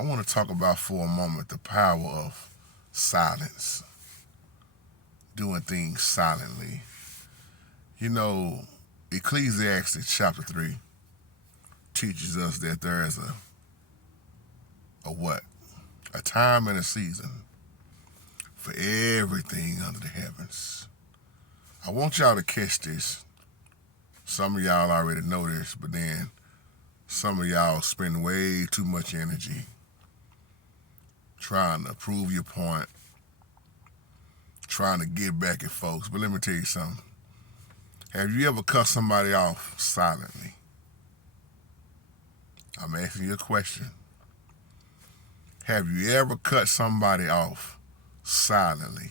I want to talk about for a moment the power of silence, doing things silently. You know, Ecclesiastes chapter 3 teaches us that there is a what? A time and a season for everything under the heavens. I want y'all to catch this. Some of y'all already know this, but then some of y'all spend way too much energy trying to prove your point, trying to get back at folks. But let me tell you something. Have you ever cut somebody off silently? I'm asking you a question. Have you ever cut somebody off silently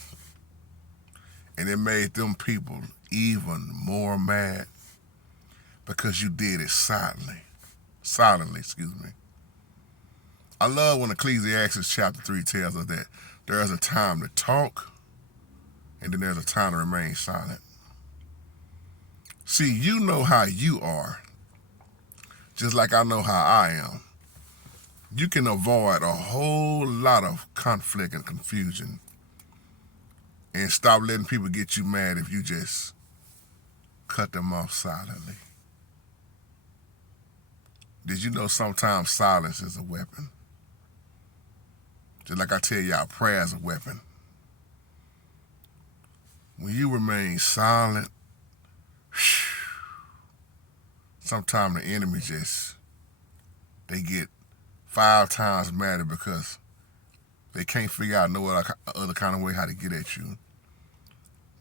and it made them people even more mad because you did it silently? Excuse me. I love when Ecclesiastes chapter 3 tells us that there is a time to talk and then there's a time to remain silent. See, you know how you are, just like I know how I am. You can avoid a whole lot of conflict and confusion and stop letting people get you mad if you just cut them off silently. Did you know sometimes silence is a weapon? Just like I tell y'all, prayer is a weapon. When you remain silent, sometimes the enemy they get 5 times madder because they can't figure out no other kind of way how to get at you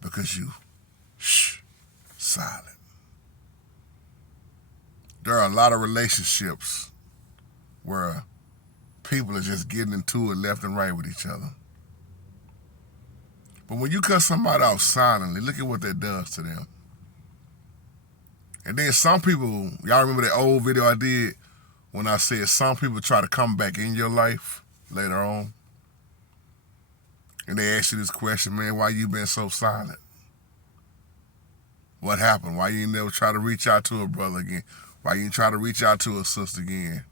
because you silent. There are a lot of relationships where people are just getting into it left and right with each other. But when you cut somebody off silently, look at what that does to them. And then some people, y'all remember that old video I did when I said some people try to come back in your life later on? And they ask you this question, man, why you been so silent? What happened? Why you never try to reach out to a brother again? Why you didn't try to reach out to a sister again?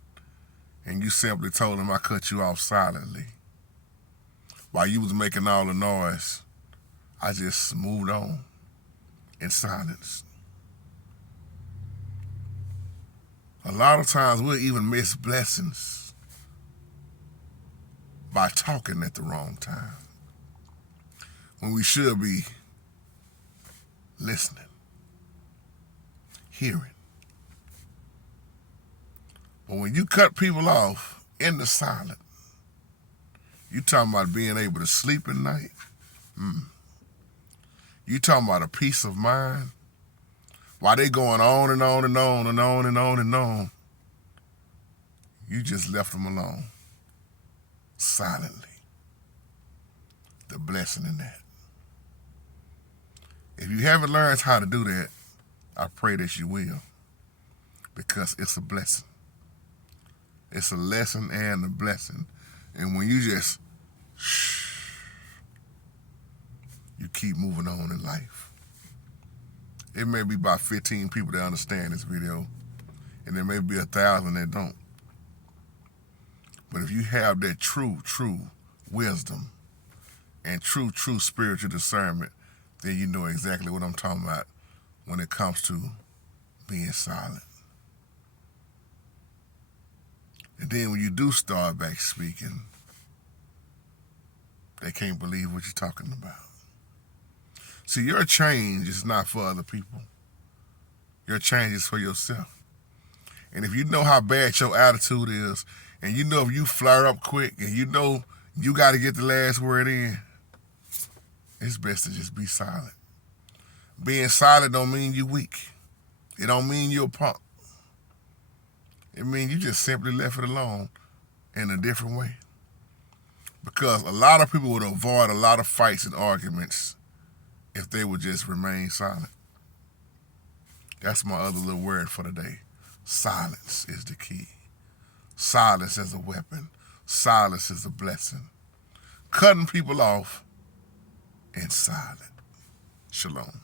And you simply told them I cut you off silently. While you was making all the noise, I just moved on in silence. A lot of times we'll even miss blessings by talking at the wrong time when we should be listening, hearing. But when you cut people off in the silent, you talking about being able to sleep at night. You talking about a peace of mind. While they going on and on and on and on and on and on, you just left them alone, silently. The blessing in that. If you haven't learned how to do that, I pray that you will, because it's a blessing. It's a lesson and a blessing. And when you just you keep moving on in life. It may be about 15 people that understand this video, and there may be 1,000 that don't. But if you have that true wisdom and true spiritual discernment, then you know exactly what I'm talking about when it comes to being silent. And then when you do start back speaking, they can't believe what you're talking about. See, your change is not for other people. Your change is for yourself. And if you know how bad your attitude is, and you know if you flare up quick, and you know you got to get the last word in, it's best to just be silent. Being silent don't mean you weak. It don't mean you're a punk. It means you just simply left it alone in a different way. Because a lot of people would avoid a lot of fights and arguments if they would just remain silent. That's my other little word for today. Silence is the key. Silence is a weapon. Silence is a blessing. Cutting people off in silence. Shalom.